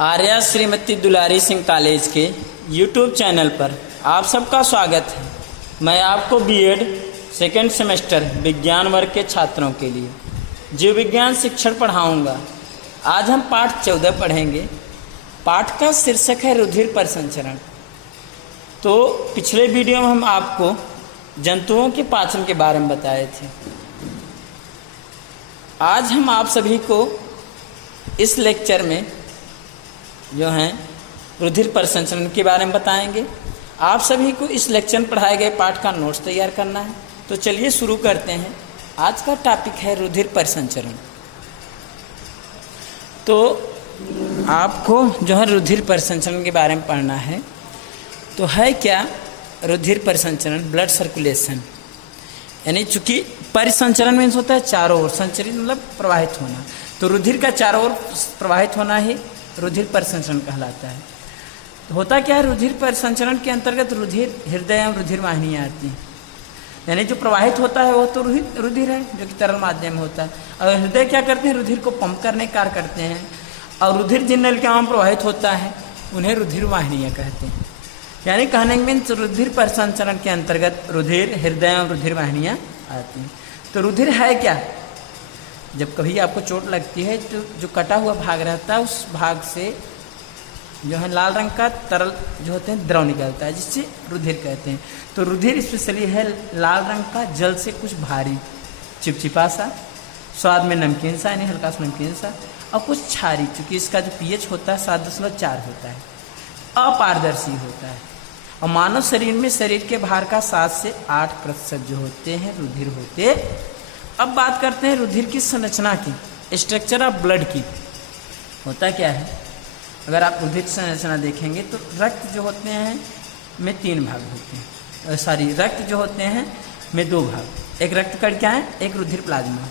आर्या श्रीमती दुलारी Singh college के YouTube channel पर आप सबका स्वागत है। मैं आपको बीएड सेकेंड सेमेस्टर विज्ञान वर्ग के छात्रों के लिए जीव विज्ञान शिक्षण पढ़ाऊंगा। आज हम पाठ 14 पढ़ेंगे। पाठ का शीर्षक है रुधिर परिसंचरण। तो पिछले वीडियो में हम आपको जंतुओं के पाचन के बारे में बताए थे। आज हम आप सभी को इस लेक्चर में जो हैं रुधिर परिसंचरण के बारे में बताएंगे। आप सभी को इस लेक्चर में पढ़ाए गए पाठ का नोट्स तैयार करना है। तो चलिए शुरू करते हैं। आज का टॉपिक है रुधिर परिसंचरण। तो आपको जो है रुधिर परिसंचरण के बारे में पढ़ना है। तो है क्या रुधिर परिसंचरण? ब्लड सर्कुलेशन, यानी चूंकि परिसंचरण मीन्स होता है चारों ओर, संचरित मतलब प्रवाहित होना। तो रुधिर का चारों ओर प्रवाहित होना ही रुधिर परिसंचरण कहलाता है। तो होता क्या है, रुधिर परिसंचरण के अंतर्गत रुधिर हृदय एवं रुधिर वाहिनियाँ आती हैं। यानी जो प्रवाहित होता है वो तो रुधिर है जो कि तरल माध्यम में होता है। और हृदय क्या करते हैं, रुधिर को पंप करने का कार्य करते हैं। और रुधिर जिन नलिकाओं में प्रवाहित होता है उन्हें रुधिर वाहिनियाँ कहते हैं। यानी कहने में रुधिर परिसंचरण के अंतर्गत रुधिर हृदय एवं रुधिर वाहिनियाँ आती हैं। तो रुधिर है क्या? जब कभी आपको चोट लगती है तो जो कटा हुआ भाग रहता है उस भाग से जो है लाल रंग का तरल जो होते हैं द्रव निकलता है, जिससे रुधिर कहते हैं। तो रुधिर स्पेशली है लाल रंग का, जल से कुछ भारी, चिपचिपा सा, स्वाद में नमकीन सा, यानी हल्का सा नमकीन सा, और कुछ क्षारी, चूँकि इसका जो pH होता है 7.4 होता है, अपारदर्शी होता है। और मानव शरीर में शरीर के भार का 7 से 8% जो होते हैं रुधिर होते। अब बात करते हैं रुधिर की संरचना की, स्ट्रक्चर ऑफ ब्लड की। होता क्या है, अगर आप रुधिर की संरचना देखेंगे तो रक्त जो होते हैं में 3 भाग होते हैं, रक्त जो होते हैं में 2 भाग, एक रक्त कणिकाएं, एक रुधिर प्लाज्मा।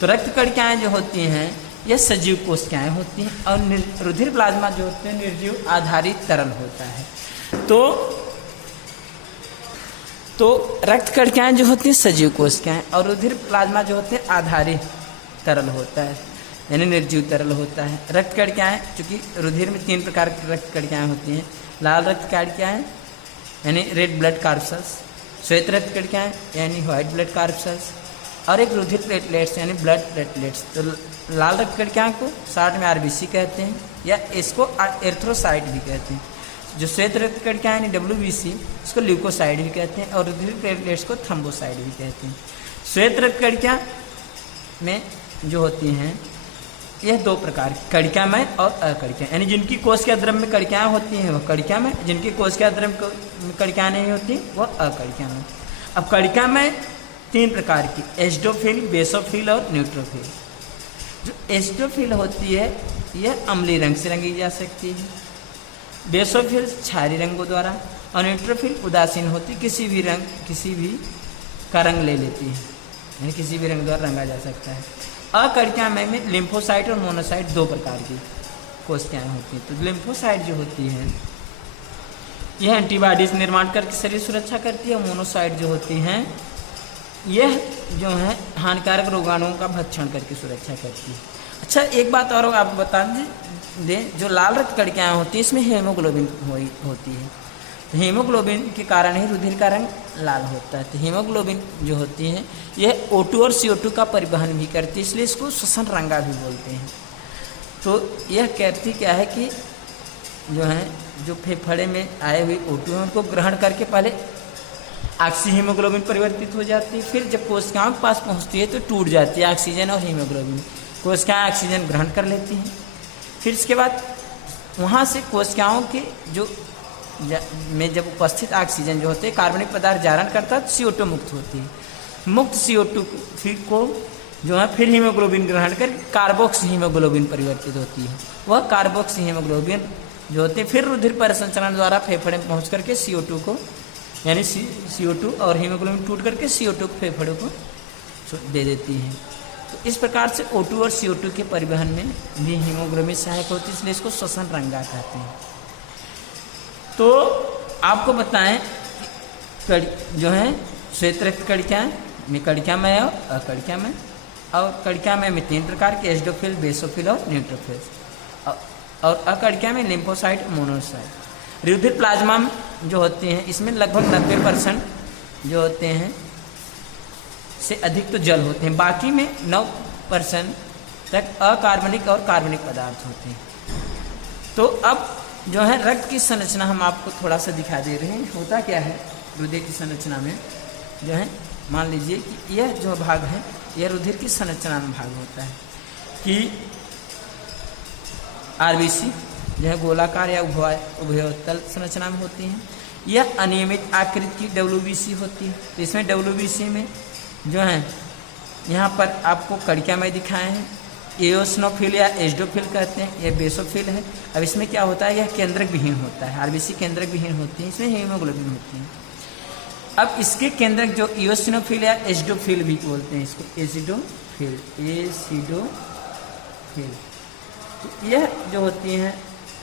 तो रक्त कणिकाएं जो होती हैं ये सजीव कोशिकाएं होती हैं, और रुधिर प्लाज्मा जो होते हैं निर्जीव आधारित तरल होता है। तो रक्त कणिकाएं जो होती हैं सजीव कोशिकाएं, और रुधिर प्लाज्मा जो होते हैं आधारित तरल होता है, यानी निर्जीव तरल होता है। रक्त कणिकाएं, चूँकि रुधिर में 3 प्रकार की रक्त कणिकाएं होती हैं, लाल रक्त कणिकाएं यानी रेड ब्लड कॉर्पसल्स, श्वेत रक्त कणिकाएं यानी व्हाइट ब्लड कॉर्पसल्स, और एक रुधिर प्लेटलेट्स यानी ब्लड प्लेटलेट्स। तो लाल रक्त कणिकाएं को शॉर्ट में आरबीसी कहते हैं, या इसको एर्थ्रोसाइट भी कहते हैं। जो श्वेत रक्त कणिकाएं यानी WBC, इसको ल्यूकोसाइड भी कहते हैं, और रुधिर प्लेटलेट्स को थ्रोम्बोसाइड भी कहते हैं। श्वेत रक्त कणिका में जो होती हैं यह 2 प्रकार की, कणिकामय और अकणिका, यानी जिनकी कोशिका द्रव्य में कणिकाएं होती हैं वह कणिकामय, जिनकी कोशिका द्रव्य में कणिकाएं नहीं होती वह अकणिकामय। अब कणिकामय 3 प्रकार की, एसिडोफिल, बेसोफिल और न्यूट्रोफिल। जो एसिडोफिल होती है यह अम्लीय रंग से रंगी जा सकती है, बेसोफिल क्षारीय रंगों द्वारा, और न्यूट्रोफिल उदासीन होती, किसी भी का रंग ले लेती है, यानी किसी भी रंग द्वारा रंगा जा सकता है। अकणिकामय में लिम्फोसाइट और मोनोसाइट 2 प्रकार की कोशिकाएं होती हैं। तो लिम्फोसाइट जो होती है यह एंटीबॉडीज निर्माण करके शरीर सुरक्षा करती है, और मोनोसाइट जो होती हैं यह जो है हानिकारक रोगाणुओं का भक्षण करके सुरक्षा करती है। अच्छा, एक बात और आप बता दें, जो लाल रक्त कणिकाएं होती है इसमें हीमोग्लोबिन होती है। तो हीमोग्लोबिन के कारण ही रुधिर का रंग लाल होता है। तो हीमोग्लोबिन जो होती है यह O2 और CO2 का परिवहन भी करती है, इसलिए इसको श्वसन रंगा भी बोलते हैं। तो यह कहती क्या है कि जो है जो फेफड़े में आए हुए O2 हैं उनको ग्रहण करके पहले ऑक्सी हीमोग्लोबिन परिवर्तित हो जाती है, फिर जब कोशिकाओं के पास पहुँचती है तो टूट जाती है ऑक्सीजन और हीमोग्लोबिन। कोशिकाएँ ऑक्सीजन ग्रहण कर लेती हैं, फिर इसके बाद वहाँ से कोशिकाओं के जो में जब उपस्थित ऑक्सीजन जो होते हैं कार्बनिक पदार्थ जारण करता है तो CO2 मुक्त होती है। मुक्त CO2 फिर को जो है फिर हीमोग्लोबिन ग्रहण कर कार्बोक्सी हीमोग्लोबिन परिवर्तित होती है। वह कार्बोक्सी हीमोग्लोबिन जो होते हैं फिर रुधिर परिसंचरण द्वारा फेफड़े में पहुँच करके CO2 को, यानी CO2 और हीमोग्लोबिन टूट करके CO2 को फेफड़े को दे देती है। तो इस प्रकार से O2 और CO2 के परिवहन में भी हीमोग्लोबिन सहायक होती है, इसलिए इसको श्वसन रंगा कहते हैं। तो आपको बताएं जो है श्वेत रक्त कणिकाएं में कणिकामय और अकणिकामय, और कणिकामय में 3 प्रकार के, एसिडोफिल, बेसोफिल और न्यूट्रोफिल। और अकड़किया में लिम्फोसाइट, मोनोसाइट। रुधिर प्लाज्मा जो होते हैं इसमें लगभग 90% जो होते हैं से अधिक तो जल होते हैं, बाकी में 9% तक अकार्बनिक और कार्बनिक पदार्थ होते हैं। तो अब जो है रक्त की संरचना हम आपको थोड़ा सा दिखा दे रहे हैं। होता क्या है रुधिर की संरचना में जो है, मान लीजिए कि यह जो भाग है यह रुधिर की संरचना में भाग होता है कि आरबीसी जो है गोलाकार या उभयोतल संरचना में होती हैं। यह अनियमित आकृति की डब्ल्यूबीसी होती है। तो इसमें डब्ल्यूबीसी में जो है यहाँ पर आपको कड़कियाँ में दिखाए हैं, एओसिनोफिल या एसिडोफिल कहते हैं, यह बेसोफिल है। अब इसमें क्या होता है, यह केंद्रक विहीन होता है, आरबीसी केंद्रक विहीन होती है, इसमें हीमोग्लोबिन होती है। अब इसके केंद्रक जो इओसिनोफिल या एसिडोफिल भी बोलते हैं इसको, एसिडोफिल, तो यह जो होती हैं,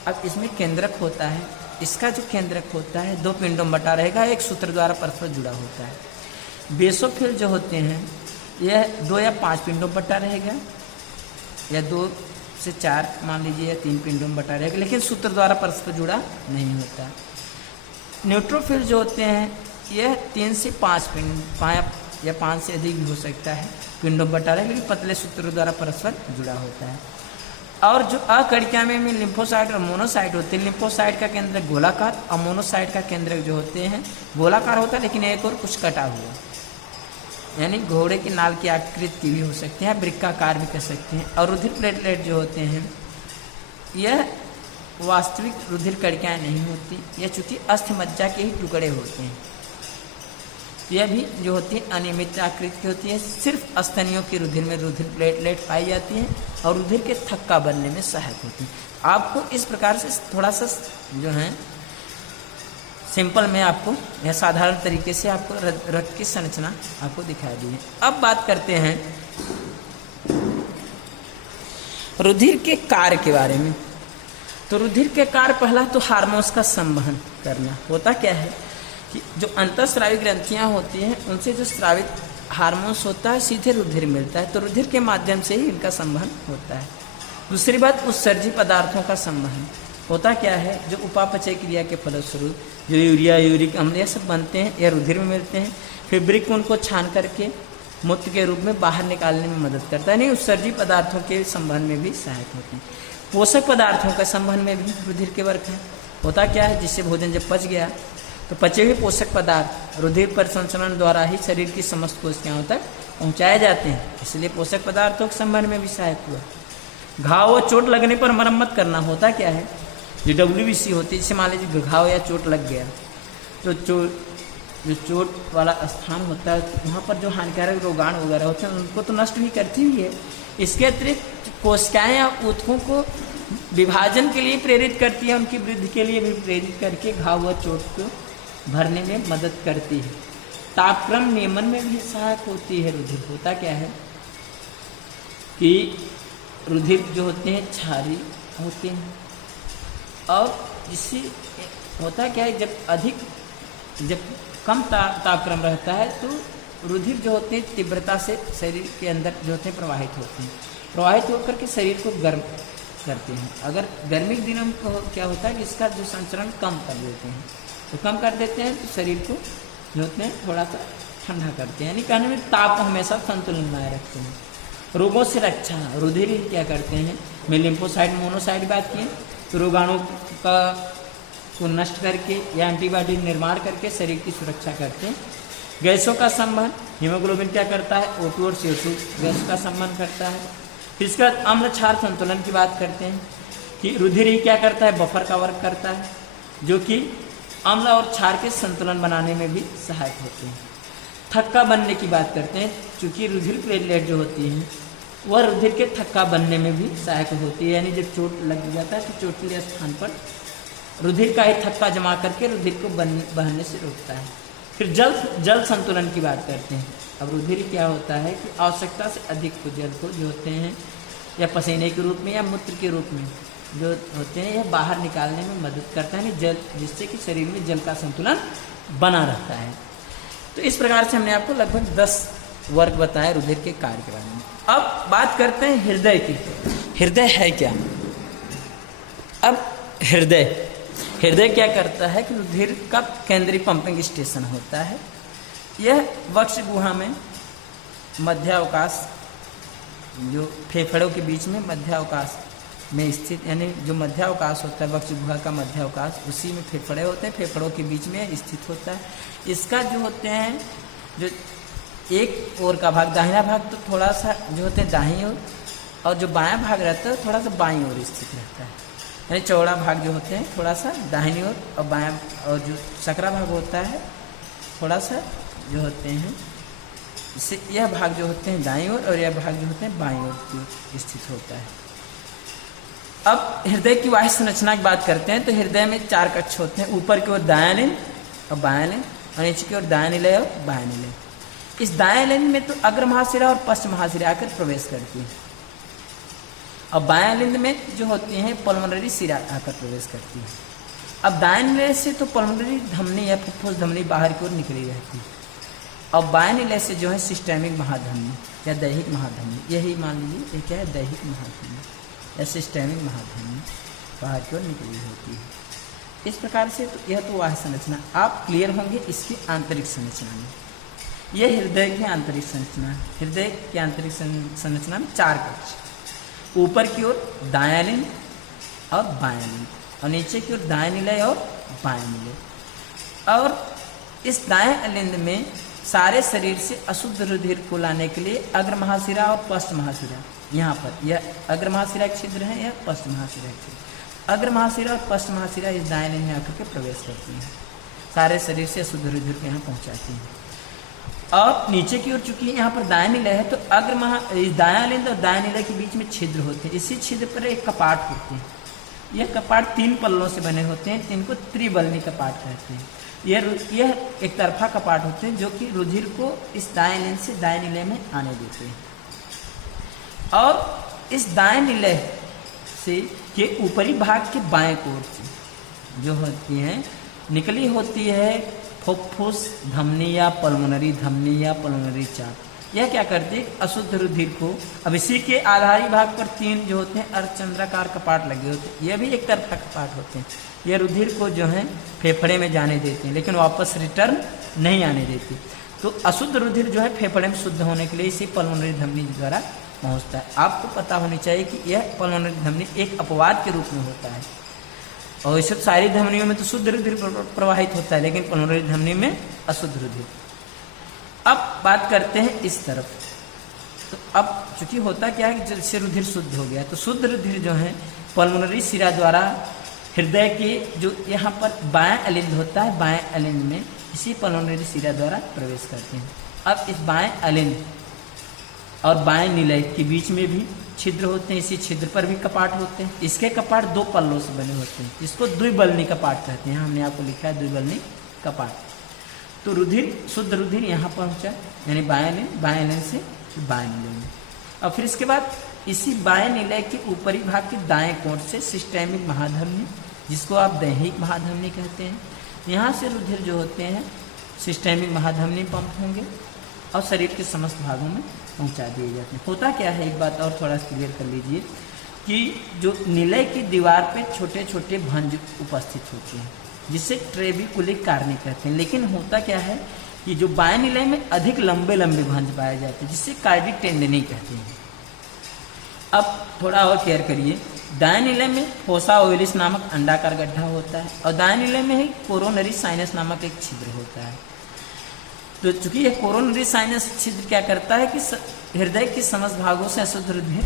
अब इसमें केंद्रक होता है, इसका जो केंद्रक होता है 2 पिंडों में बटा रहेगा, एक सूत्र द्वारा परस्पर जुड़ा होता है। बेसोफिल जो होते हैं यह 2 या 5 पिंडों में बटा रहेगा, या 2 से 4 मान लीजिए, या 3 पिंडों में बटा रहेगा, लेकिन सूत्र द्वारा परस्पर जुड़ा नहीं होता। न्यूट्रोफिल जो होते हैं यह 3 से 5 पिंड, 5 या 5 से अधिक भी हो सकता है पिंडों में बटा रहेगा, लेकिन पतले सूत्र द्वारा परस्पर जुड़ा होता है। और जो अकड़किया में लिम्फोसाइट और मोनोसाइट होते हैं, लिम्फोसाइट का केंद्र गोलाकार और मोनोसाइट का केंद्र जो होते हैं गोलाकार होता है, लेकिन एक और कुछ कटा हुआ, यानी घोड़े की नाल की आकृति की भी हो सकते हैं, वृक्काकार भी कह सकते हैं। और रुधिर प्लेटलेट जो होते हैं यह वास्तविक रुधिर कड़कियाँ नहीं होती, यह चूँकि अस्थि मज्जा के ही टुकड़े होते हैं। यह भी जो होती है अनियमित आकृति की होती है, सिर्फ स्तनियों के रुधिर में रुधिर प्लेटलेट पाई जाती है और रुधिर के थक्का बनने में सहायक होती है। आपको इस प्रकार से थोड़ा सा जो है सिंपल में आपको यह साधारण तरीके से आपको रक्त की संरचना आपको दिखाई दी है। अब बात करते हैं रुधिर के कार्य के बारे में। तो रुधिर के कार्य, पहला तो हार्मोन्स का संवहन करना। होता क्या है कि जो अंतःस्रावी ग्रंथियां होती हैं उनसे जो स्रावित हार्मोन्स होता है सीधे रुधिर मिलता है, तो रुधिर के माध्यम से ही इनका संवहन होता है। दूसरी बात उत्सर्जी पदार्थों का संवहन। होता क्या है, जो उपापचय क्रिया के फलस्वरूप जो यूरिया, यूरिक अम्ल यह सब बनते हैं, यह रुधिर में मिलते हैं, फिर वृक्क उनको छान करके मूत्र के रूप में बाहर निकालने में मदद करता है। नहीं, उत्सर्जी पदार्थों के संवहन में भी सहायक होते हैं। पोषक पदार्थों का संवहन में भी रुधिर के वर्क है। होता क्या है, जिससे भोजन जब पच गया तो पचे हुए पोषक पदार्थ रुधिर परिसंचरण द्वारा ही शरीर की समस्त कोशिकाओं तक पहुंचाए जाते हैं, इसलिए पोषक पदार्थों के संवहन में भी सहायक हुआ। घाव व चोट लगने पर मरम्मत करना। होता क्या है, जो डब्ल्यूबीसी होती है, जैसे मान लीजिए घाव या चोट लग गया, तो जो चोट वाला स्थान होता है वहाँ पर जो हानिकारक रोगाणु वगैरह होते हैं उनको तो नष्ट भी करती ही है, इसके अतिरिक्त कोशिकाएं या ऊतकों को विभाजन के लिए प्रेरित करती है, उनकी वृद्धि के लिए भी प्रेरित करके घाव व चोट को भरने में मदद करती है। तापक्रम नियमन में भी सहायक होती है रुधिर। होता क्या है कि रुधिर जो होते हैं क्षारीय होते हैं, और जिससे होता क्या है, जब कम तापक्रम रहता है तो रुधिर जो होते हैं तीव्रता से शरीर के अंदर जो होते हैं प्रवाहित होते हैं, प्रवाहित होकर के शरीर को गर्म करते हैं। अगर गर्मी के दिनों में क्या होता है कि इसका जो संचरण कम कर देते हैं, तो कम कर देते हैं तो शरीर को जो होते हैं थोड़ा सा ठंडा करते हैं, यानी कहने में ताप हमेशा संतुलन बनाए रखते हैं। रोगों से रक्षा, रुधिर क्या करते हैं, मैं लिम्फोसाइट, मोनोसाइट बात किए, तो रोगाणु को नष्ट करके या एंटीबॉडी निर्माण करके शरीर की सुरक्षा करते हैं। गैसों का संवहन, हीमोग्लोबिन क्या करता है, O2 और CO2 गैस का संवहन करता है। फिर इसके बाद अम्ल क्षार संतुलन की बात करते हैं कि रुधिर ही क्या करता है, बफर का वर्क करता है, जो कि अम्ल और क्षार के संतुलन बनाने में भी सहायक होते हैं। थक्का बनने की बात करते हैं, चूँकि रुधिर प्लेटलेट जो होती है वह रुधिर के थक्का बनने में भी सहायक होती है, यानी जब चोट लग जाता है तो चोटीले स्थान पर रुधिर का ही थक्का जमा करके रुधिर को बहने से रोकता है। फिर जल संतुलन की बात करते हैं। अब रुधिर क्या होता है कि आवश्यकता से अधिक जल को जो होते हैं या पसीने के रूप में या मूत्र के रूप में जो होते हैं यह बाहर निकालने में मदद करता है, जल, जिससे कि शरीर में जल का संतुलन बना रहता है। तो इस प्रकार से हमने आपको लगभग 10 वर्ग बताए रुधिर के कार्य के बारे में। अब बात करते हैं हृदय की। हृदय है क्या? अब हृदय, हृदय क्या करता है कि रुधिर का केंद्रीय पंपिंग स्टेशन होता है। यह वक्ष गुहा में मध्यावकाश, जो फेफड़ों के बीच में मध्यावकाश में स्थित, यानी जो मध्यावकाश होता है वक्ष गुहा का मध्यावकाश, उसी में फेफड़े होते हैं, फेफड़ों के बीच में स्थित होता है। इसका जो होते हैं, जो एक ओर का भाग, दाहिना भाग तो थोड़ा सा जो होते हैं दाहिनी ओर, और जो बायां भाग रहता है थोड़ा सा बाईं ओर स्थित रहता है। यानी चौड़ा भाग जो होते हैं थोड़ा सा दाहिनी ओर, और बायां, और जो सकरा भाग होता है थोड़ा सा जो होते हैं, इससे यह भाग जो होते हैं दाईं ओर, और यह भाग जो होते हैं बाईं ओर की स्थित होता है। अब हृदय की वाह्य संरचना की बात करते हैं तो हृदय में 4 कक्ष होते हैं। ऊपर की ओर दायां लिंग और बायां लिंग, और नीचे की ओर दायां निलय और बायां निलय। इस दायां लिंग में तो अग्र महाशिरा और पश्च महाशिरा आकर प्रवेश करती है, और बायां लिंग में जो होती हैं पल्मोनरी शिरा आकर प्रवेश करती है। अब दायां निलय से तो पल्मोनरी धमनी या फुफ्फुस धमनी बाहर की ओर निकली रहती है, और बायां निलय से जो है सिस्टेमिक महाधमनी या दैहिक महाधमनी, यही मान लीजिए ये क्या है, दैहिक महाधमनी या सिस्टेमिक महाधमनी बाहर की ओर निकली होती है। इस प्रकार से तो यह तो वाह्य संरचना, आप क्लियर होंगे इसकी आंतरिक संरचना में। यह हृदय की आंतरिक संरचना है। हृदय की आंतरिक संरचना में 4 कक्ष, ऊपर की ओर दायां लिंग और बायां लिंग, और नीचे की ओर दायां निलय और बायां निलय। और इस दायां लिंग में सारे शरीर से अशुद्ध रुधिर को लाने के लिए अग्र महाशिरा और पश्च महाशिरा, यहाँ पर यह अग्र महाशिरा छिद्र है, यह पश्च महाशिरा छिद्र। अग्र महाशिरा और पश्च महाशिरा इस दायां लिंग में आकर के प्रवेश करती हैं, सारे शरीर से अशुद्ध रुधिर को यहाँ पहुँचाती हैं। और नीचे की ओर चूंकि यहाँ पर दायां निलय है तो दायां लिंग और दायां निलय के बीच में छिद्र होते हैं। इसी छिद्र पर एक कपाट होते हैं। यह कपाट 3 पल्लों से बने होते हैं, इनको त्रिबलनी कपाट कहते हैं। यह एक तरफा कपाट होते हैं जो कि रुधिर को इस दाएं लिंग से दाएं निलय में आने देते हैं। और इस दाएं निलय से के ऊपरी भाग के बाएं कोर से जो होती है निकली होती है फुफ्फुस धमनी या पल्मोनरी धमनी या पल्मोनरी चाप। यह क्या करती है, अशुद्ध रुधिर को, अब इसी के आधारी भाग पर 3 जो होते हैं अर्धचंद्राकार कपाट लगे होते हैं, यह भी एक तरफा कपाट होते हैं। यह रुधिर को जो है फेफड़े में जाने देते हैं, लेकिन वापस रिटर्न नहीं आने देते। तो अशुद्ध रुधिर जो है फेफड़े में शुद्ध होने के लिए इसी पल्मोनरी धमनी द्वारा पहुँचता है। आपको पता होनी चाहिए कि यह पल्मोनरी धमनी एक अपवाद के रूप में होता है, और इस सारी धमनियों में तो शुद्ध रुधिर प्रवाहित होता है, लेकिन पल्मोनरी धमनी में अशुद्ध रुधिर। अब बात करते हैं इस तरफ। तो अब चूंकि होता क्या है कि जैसे रुधिर शुद्ध हो गया, तो शुद्ध रुधिर जो है पल्मोनरी शिरा द्वारा हृदय के जो यहाँ पर बायां अलिंद होता है, बाएं अलिंद में इसी पल्मोनरी शिरा द्वारा प्रवेश करते हैं। अब इस बाएं अलिंद और बाएं निलय के बीच में भी छिद्र होते हैं, इसी छिद्र पर भी कपाट होते हैं। इसके कपाट 2 पल्लों से बने होते हैं, इसको द्विबलनी कपाट कहते हैं। हमने आपको लिखा है द्विबलनी कपाट। तो रुधिर, शुद्ध रुधिर यहाँ पहुँचा, यानी बाएं निलय से बाएं निलय में। और फिर इसके बाद इसी बाएं निलय के ऊपरी भाग के दाएं कोण से सिस्टेमिक महाधमनी, जिसको आप दैहिक महाधमनी कहते हैं, यहाँ से रुधिर जो होते हैं सिस्टेमिक महाधमनी पंप होंगे और शरीर के समस्त भागों में पहुंचा दिए जाते हैं। होता क्या है, एक बात और थोड़ा क्लियर कर लीजिए कि जो निलय की दीवार पे छोटे छोटे भंज उपस्थित होते हैं, जिसे ट्रेबिकुलिक कार्नी कहते हैं। लेकिन होता क्या है कि जो बाएं निलय में अधिक लंबे लंबे भंज पाए जाते हैं, जिसे कार्डिक टेंडनी कहते हैं। अब थोड़ा और केयर करिए, दाएं निलय में फोसा ओवलिस नामक अंडाकार गड्ढा होता है, और दाएं निलय में ही कोरोनरी साइनस नामक एक छिद्र होता है। तो चूंकि यह कोरोनरी साइनस छिद्र क्या करता है कि हृदय के समस्त भागों से अशुद्ध रुधिर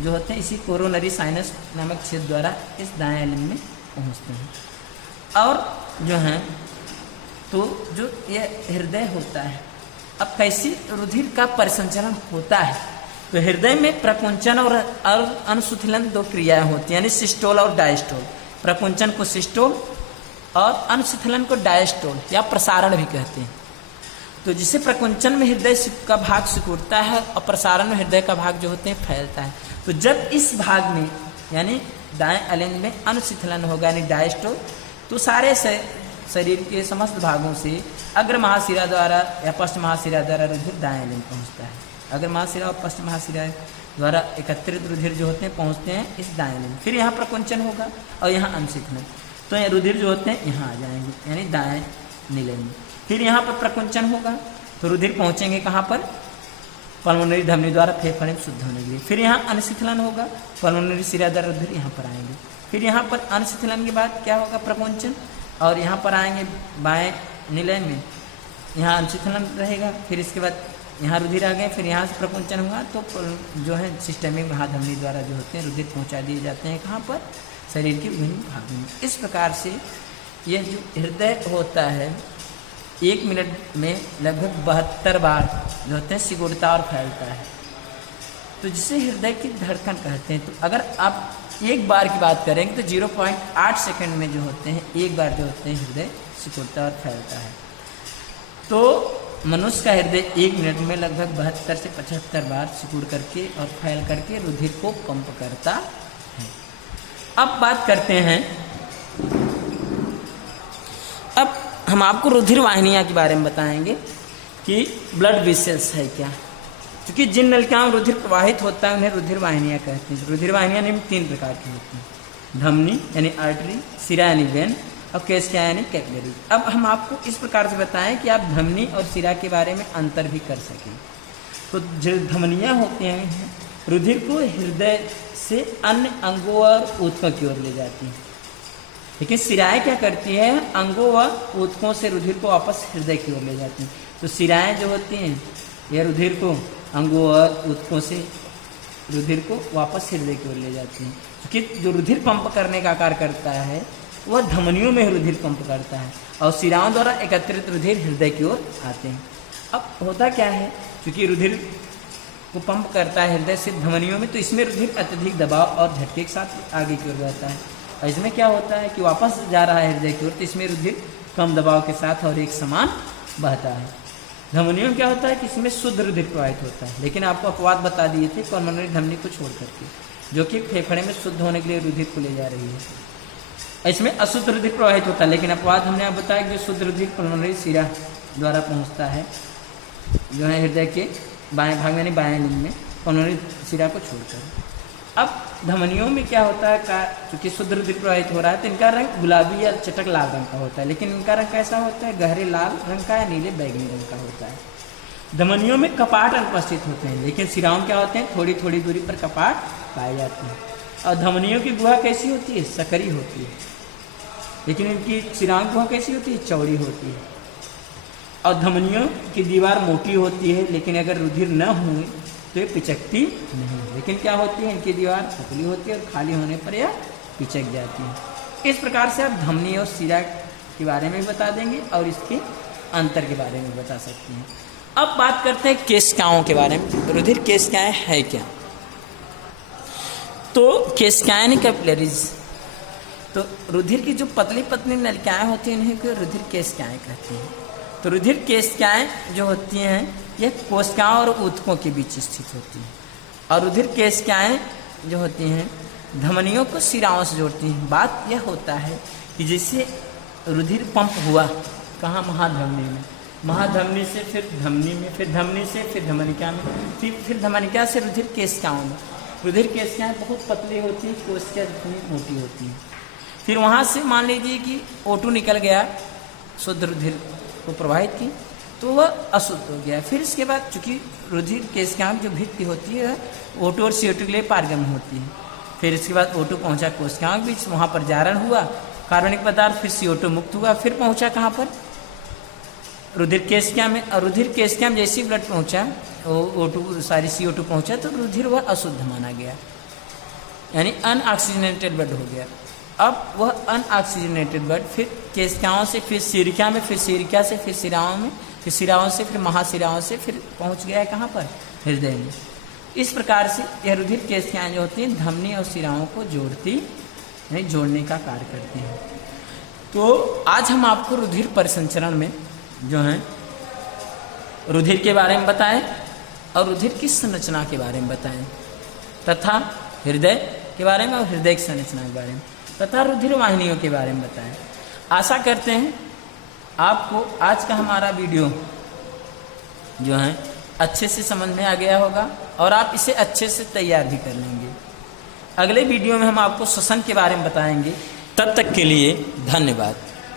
जो होते हैं इसी कोरोनरी साइनस नामक छिद्र द्वारा इस दाएं अलिंद में पहुंचते हैं। और जो है तो जो ये हृदय होता है, अब कैसी रुधिर का परिसंचरण होता है, तो हृदय में प्रकुंचन और अनुशुथिलन 2 क्रियाएं होती हैं, यानी सिस्टोल और डायस्टोल। प्रकुंचन को सिस्टोल और अनुशुथिलन को डायस्टोल या प्रसारण भी कहते हैं। तो जिसे प्रकुंचन में हृदय का भाग सिकुड़ता है और प्रसारण में हृदय का भाग जो होते हैं फैलता है। तो जब इस भाग में यानी दाएं अलिंद में अनुशिथिलन होगा यानी डायस्टोल, तो सारे शरीर के समस्त भागों से अग्र महाशिरा द्वारा या पश्च महाशिरा द्वारा रुधिर दाएं अलिंद पहुंचता है। अग्र महाशिरा और पश्च महाशिरा द्वारा एकत्रित रुधिर जो होते हैं पहुंचते हैं इस दाएं में। फिर यहाँ प्रकुंचन होगा और यहाँ अनुशीतलन, तो ये रुधिर जो होते हैं यहाँ आ जाएंगे यानी दाएं नीले में। फिर यहाँ पर प्रकुंचन होगा तो रुधिर पहुँचेंगे कहाँ पर, पल्मोनरी धमनी द्वारा फेफड़े में शुद्ध होने के लिए। फिर यहाँ अनुशीतलन होगा, पल्मोनरी शिरा द्वारा रुधिर यहाँ पर आएंगे। फिर यहाँ पर अनुशीतलन के बाद क्या होगा, प्रकुंचन, और यहाँ पर आएंगे बाएं निलय में, यहाँ अनुशीतलन रहेगा। फिर इसके बाद यहाँ रुधिर आ गए, फिर यहाँ से प्रकुंचन हुआ तो जो है सिस्टमिक महाधमनी द्वारा जो होते हैं रुधिर पहुँचा दिए जाते हैं कहाँ पर, शरीर के विभिन्न भागों में। इस प्रकार से यह जो हृदय होता है 1 मिनट में लगभग 72 बार जो होते हैं सिकुड़ता और फैलता है, तो जिसे हृदय की धड़कन कहते हैं। तो अगर आप एक बार की बात करेंगे तो 0.8 सेकंड में जो होते हैं एक बार जो होते हैं हृदय सिकुड़ता और फैलता है। तो मनुष्य का हृदय 1 मिनट में लगभग 72 से 75 बार सिकुड़ करके और फैल करके रुधिर को पंप करता है। अब बात करते हैं, अब हम आपको रुधिर वाहिनियाँ के बारे में बताएंगे कि ब्लड वेसल्स है क्या, क्योंकि जिन नलिकाओं में रुधिर प्रवाहित होता है उन्हें रुधिर वाहिनियाँ कहते हैं। रुधिर वाहिनियाँ निम्न 3 प्रकार की होती हैं, धमनी यानी आर्टरी, सिरा यानी वेन और केशिका यानी कैपिलरी। अब हम आपको इस प्रकार से बताएं कि आप धमनी और सिरा के बारे में अंतर भी कर सकें। तो जो धमनियाँ होती हैं रुधिर को हृदय से अन्य अंगों और ऊतकों की ओर ले जाती हैं, लेकिन सिराएं क्या करती है, अंगों व ऊतकों से रुधिर को वापस हृदय की ओर ले जाती हैं। तो सिराएं जो होती हैं यह रुधिर को अंगों और ऊतकों से रुधिर को वापस हृदय की ओर ले जाती हैं, क्योंकि जो रुधिर पंप करने का कार्य करता है वह धमनियों में रुधिर पंप करता है और सिराओं द्वारा एकत्रित रुधिर हृदय की ओर आते हैं। अब होता क्या है, क्योंकि रुधिर को पंप करता है हृदय से धमनियों में, तो इसमें रुधिर अत्यधिक दबाव और झटके के साथ आगे की ओर जाता है। और इसमें क्या होता है कि वापस जा रहा है हृदय की ओर, तो इसमें रुधिर कम दबाव के साथ और एक समान बहता है। धमनियों में क्या होता है कि इसमें शुद्ध रुधिर प्रवाहित होता है, लेकिन आपको अपवाद बता दिए थे पल्मोनरी धमनी को छोड़ करके, जो कि फेफड़े में शुद्ध होने के लिए रुधिर को ले जा रही है। इसमें अशुद्ध रुधिर प्रवाहित होता है, लेकिन अपवाद हमने आप बताया कि जो शुद्ध रुधिर पल्मोनरी शिरा द्वारा पहुंचता है जो है हृदय के बाएं भाग यानी बाएं नींद में पल्मोनरी शिरा को छोड़कर। अब धमनियों में क्या होता है, क्योंकि शुद्ध रुधिर प्रवाहित हो रहा है तो इनका रंग गुलाबी या चटक लाल रंग का होता है, लेकिन इनका रंग कैसा होता है, गहरे लाल रंग का या नीले बैगनी रंग का होता है। धमनियों में कपाट अनुपस्थित होते हैं, लेकिन सिराओं में क्या होते हैं, थोड़ी थोड़ी दूरी पर कपाट पाए जाते हैं। और धमनियों की गुहा कैसी होती है, सकरी होती है, लेकिन इनकी सिराओं की गुहा कैसी होती है, चौड़ी होती है। और धमनियों की दीवार मोटी होती है, लेकिन अगर रुधिर न हुए तो ये पिचकती नहीं, लेकिन क्या होती है, इनकी दीवार पतली होती है और खाली होने पर यह पिचक जाती है। इस प्रकार से आप धमनी और सिरा के बारे में भी बता देंगे और इसके अंतर के बारे में बता सकते हैं। अब बात करते हैं केशिकाओं के बारे में। रुधिर केशिकाएं है क्या, तो केशिकाएं कैपिलरीज, तो रुधिर की जो पतली पतली नलिकाएं होती हैं उन्हें रुधिर केशिकाएं कहते हैं। तो रुधिर केशिकाएं जो होती हैं यह कोशिकाओं और ऊतकों के बीच स्थित होती हैं, और रुधिर केशिकाएं जो होती हैं धमनियों को सिराओं से जोड़ती हैं। बात यह होता है कि जैसे रुधिर पंप हुआ कहाँ, महाधमनी में, महाधमनी से फिर धमनी में, फिर धमनी से फिर धमनिका में, फिर धमनिका से रुधिर केशिकाओं में। रुधिर केशिकाएं बहुत पतली होती हैं, कोशिका जितनी मोटी होती हैं। फिर वहाँ से मान लीजिए कि O2 निकल गया, शुद्ध रुधिर को प्रवाहित की, तो वह अशुद्ध हो गया। फिर इसके बाद चूंकि रुधिर केशिकाओं जो भित्ति होती है O2 और CO2 के लिए पारगम्य होती है। फिर इसके बाद O2 पहुंचा कोशिकाओं के बीच, वहाँ पर जारण हुआ कार्बनिक पदार्थ, फिर CO2 मुक्त हुआ, फिर पहुंचा कहाँ पर, रुधिर केशिका में। और रुधिर केशिका में जैसे ब्लड पहुंचा O2 सारी CO2 पहुंचा तो रुधिर वह अशुद्ध माना गया, यानी अनऑक्सीजनेटेड ब्लड हो गया। अब वह अनऑक्सीजनेटेड ब्लड फिर केशिकाओं से फिर सिरका में, फिर सिरका से फिर सिराओं में, फिर सिराओं से फिर महासिराओं से फिर पहुंच गया है कहाँ पर, हृदय में। इस प्रकार से यह रुधिर केशिकाएं जो होती हैं धमनी और सिराओं को जोड़ती यानी जोड़ने का कार्य करती हैं। तो आज हम आपको रुधिर परिसंचरण में जो है रुधिर के बारे में बताएं और रुधिर की संरचना के बारे में बताएं, तथा हृदय के बारे में और हृदय की संरचना के बारे में, तथा रुधिर वाहिनियों के बारे में बताएं। आशा करते हैं आपको आज का हमारा वीडियो जो है अच्छे से समझ में आ गया होगा और आप इसे अच्छे से तैयार भी कर लेंगे। अगले वीडियो में हम आपको श्वसन के बारे में बताएंगे। तब तक के लिए धन्यवाद।